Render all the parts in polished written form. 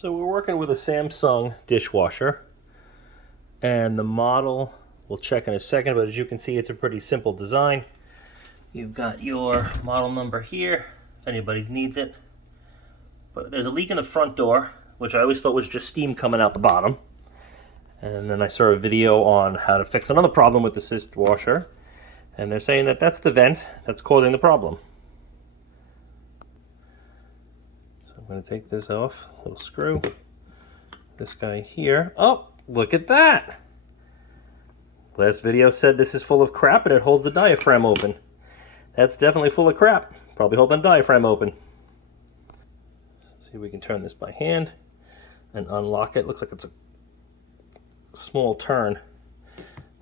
So we're working with a Samsung dishwasher, and the model we'll check in a second, but as you can see, it's a pretty simple design. You've got your model number here, if anybody needs it. But there's a leak in the front door, which I always thought was just steam coming out the bottom. And then I saw a video on how to fix another problem with the dishwasher, and they're saying that that's the vent that's causing the problem. So I'm going to take this off, little screw. This guy here. Oh, look at that! Last video said this is full of crap and it holds the diaphragm open. That's definitely full of crap. Probably holding the diaphragm open. See if we can turn this by hand and unlock it. Looks like it's a small turn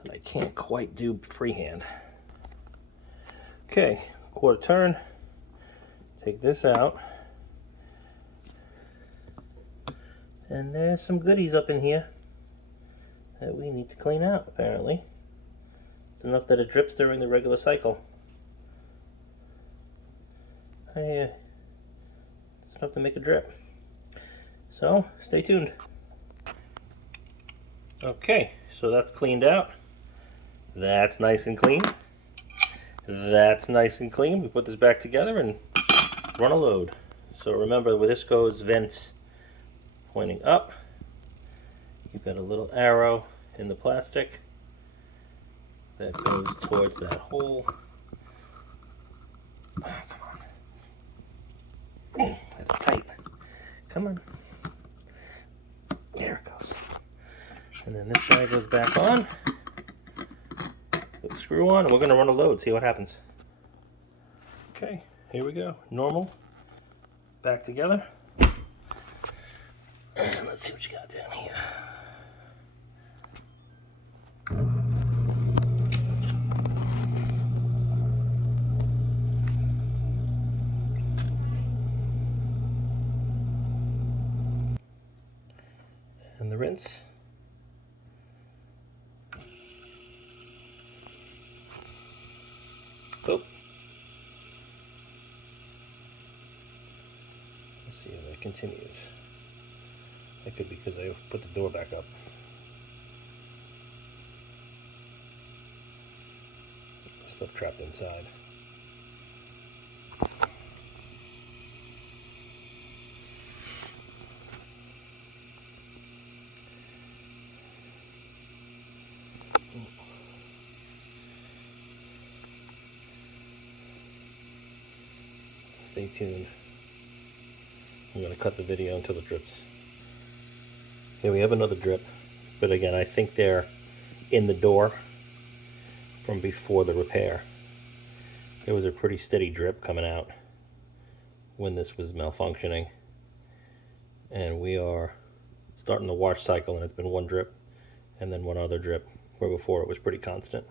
that I can't quite do freehand. Okay, quarter turn. Take this out. And there's some goodies up in here that we need to clean out, apparently. It's enough that it drips during the regular cycle. It's enough to make a drip. So, stay tuned. Okay, so that's cleaned out. That's nice and clean. That's nice and clean. We put this back together and run a load. So remember, where this goes, vents pointing up. You've got a little arrow in the plastic that goes towards that hole. Oh, come on. That's tight. Come on. There it goes. And then this guy goes back on. Put the screw on, and we're going to run a load, see what happens. Okay, here we go. Normal. Back together. And let's see what you got down here. And the rinse. Oh. Let's see if that continues. That could be because I put the door back up. Stuff trapped inside. Stay tuned. I'm going to cut the video until it drips. Okay, we have another drip, but again, I think they're in the door from before the repair. There was a pretty steady drip coming out when this was malfunctioning, and we are starting the wash cycle, and it's been one drip and then one other drip, where before it was pretty constant.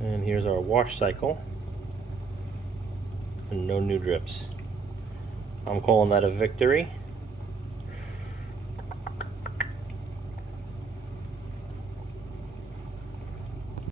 And here's our wash cycle, and no new drips. I'm calling that a victory.